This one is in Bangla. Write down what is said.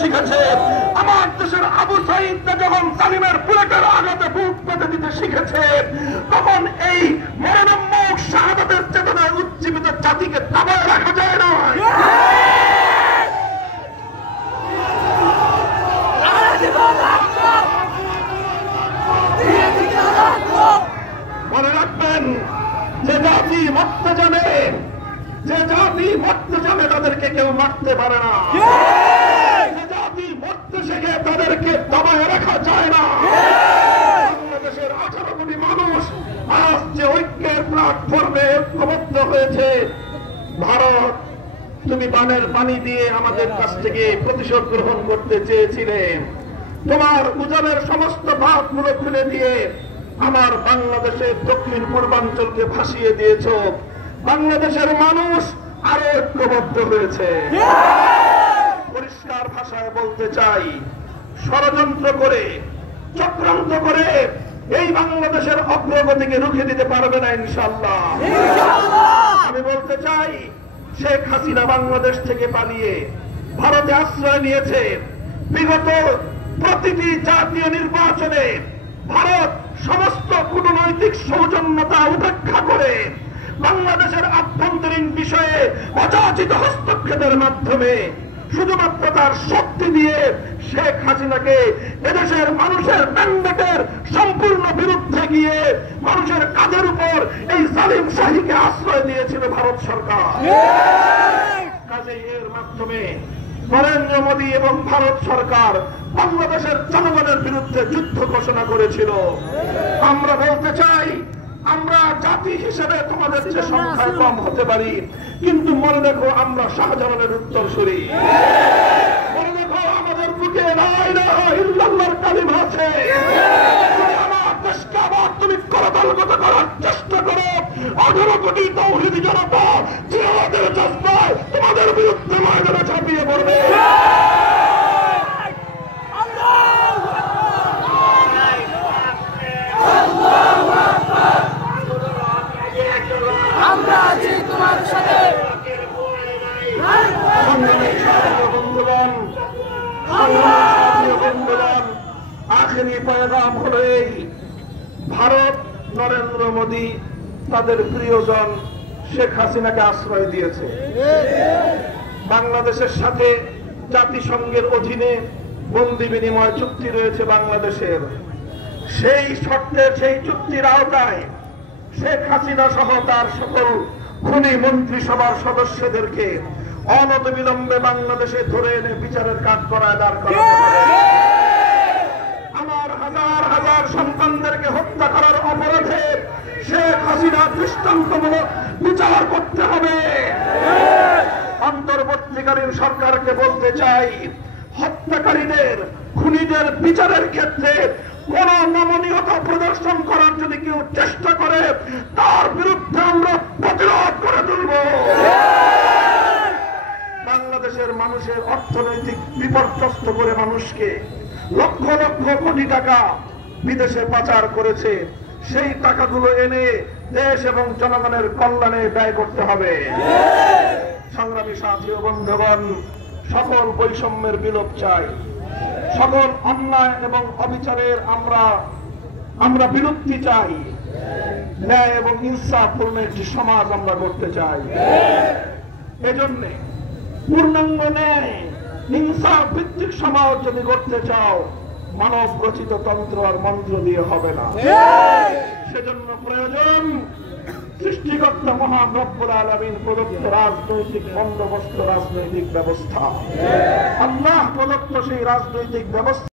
শিখেছে, আমার দেশের আবু সাঈদরা যখন জালিমের বুলেটের আঘাতে বুক পেতে দিতে শিখেছে, তখন এই মরণোন্মুখ শাহাদাতের চেতনায় উজ্জীবিত জাতিকে দাবায় রাখা যায় না। মনে রাখবেন, যে জাতি মরতে জানে, যে জাতি মরতে জানে তাদেরকে কেউ মারতে পারে না। যে জাতি মরতে শেখে তাদেরকে দাবায় রাখা যায় না। বাংলাদেশের 18 কোটি মানুষ আজ যে ঐক্যের প্ল্যাটফর্মে ঐক্যবদ্ধ হয়েছে, ভারত তুমি বানের পানি দিয়ে আমাদের কাছ থেকে প্রতিশোধ গ্রহণ করতে চেয়েছিলে, তোমার উজানের সমস্ত ভাতগুলো খুলে দিয়ে আমার বাংলাদেশের দক্ষিণ পূর্বাঞ্চলকে ভাসিয়ে দিয়েছ। বাংলাদেশের মানুষ আরো ঐক্যবদ্ধ হয়েছে। পরিষ্কার ভাষায় বলতে চাই, ষড়যন্ত্র করে, চক্রান্ত করে এই বাংলাদেশের অগ্রগতিকে রুখে দিতে পারবে না ইনশাআল্লাহ। আমি বলতে চাই, শেখ হাসিনা বাংলাদেশ থেকে পালিয়ে ভারতে আশ্রয় নিয়েছে। বিগত প্রতিটি জাতীয় নির্বাচনে ভারত সমস্ত কূটনৈতিক সৌজন্যতা উপেক্ষা করে বাংলাদেশের আভ্যন্তরীণ বিষয়ে অযাচিত হস্তক্ষেপের মাধ্যমে শুধুমাত্র তার শক্তি দিয়ে শেখ হাসিনাকে এদেশের মানুষের ম্যান্ডেটের সম্পূর্ণ বিরুদ্ধে গিয়ে মানুষের কাঁধের উপর এই জালিম শাহীকে আশ্রয় দিয়েছিল ভারত সরকার। কাজেই এর মাধ্যমে নরেন্দ্র মোদী এবং ভারত সরকার বাংলাদেশের জনগণের বিরুদ্ধে যুদ্ধ ঘোষণা করেছিল। আমরা বলতে চাই, আমরা জাতি হিসেবে তোমাদের যে সংখ্যায় কম হতে পারি, কিন্তু মনে দেখো আমরা শাহজালালের উত্তরসূরি। মনে দেখো আমাদের বুকে লা ইলাহা ইল্লাল্লাহর কালিমা আছে। আমার দেশকে আবার তুমি করতলগত করার চেষ্টা করো, 18 কোটি তৌহিদি জনতা জিহাদের জজ্বায় তোমাদের বিরুদ্ধে ময়দানে ঝাঁপিয়ে পড়বে। আখেরি পয়গাম হল এই, ভারত নরেন্দ্র মোদী তাদের প্রিয়জন শেখ হাসিনাকে আশ্রয় দিয়েছে। বাংলাদেশের সাথে জাতিসংঘের অধীনে বন্দি বিনিময় চুক্তি রয়েছে বাংলাদেশের। সেই শর্তে, সেই চুক্তির আওতায় শেখ হাসিনা সহ তার সকল খুনি মন্ত্রিসভার সদস্যদেরকে অনতিবিলম্বে বাংলাদেশে ধরে এনে বিচারের কাঠগড়ায় দাঁড় করাতে হবে। আমার হাজার হাজার সন্তানদেরকে হত্যা করার অপরাধে শেখ হাসিনা দৃষ্টান্তমূলক বিচার করতে হবে। অন্তর্বর্তীকালীন সরকারকে বলতে চাই, হত্যাকারীদের, খুনিদের বিচারের ক্ষেত্রে কোন নমনীয়তা প্রদর্শন করার যদি কেউ চেষ্টা করে, তার বিরুদ্ধে আমরা প্রতিরোধ করে তুলব। বাংলাদেশের মানুষের অর্থনৈতিক বিপর্যস্ত করে মানুষকে লক্ষ লক্ষ কোটি টাকা বিদেশে পাচার করেছে, সেই টাকাগুলো এনে দেশ এবং জনগণের কল্যাণে ব্যয় করতে হবে। সংগ্রামী সাথী ও বন্ধুগণ, সকল বৈষম্যের বিলোপ চাই, সকল অন্যায় এবং অবিচারের আমরা বিলুপ্তি চাই, ন্যায় এবং ইনসাফপূর্ণ একটি সমাজ আমরা গড়তে চাই। এজন্য পূর্ণাঙ্গ ন্যায় ইনসাফ ভিত্তিক সমাজ যদি গড়তে চাও, মানব রচিত তন্ত্র আর মন্ত্র দিয়ে হবে না। সেজন্য প্রয়োজন সৃষ্টিকর্তা মহান রব্বুল আলামিন প্রদত্ত রাজনৈতিক বন্দোবস্ত, রাজনৈতিক ব্যবস্থা। আল্লাহ প্রদত্ত সেই রাজনৈতিক ব্যবস্থা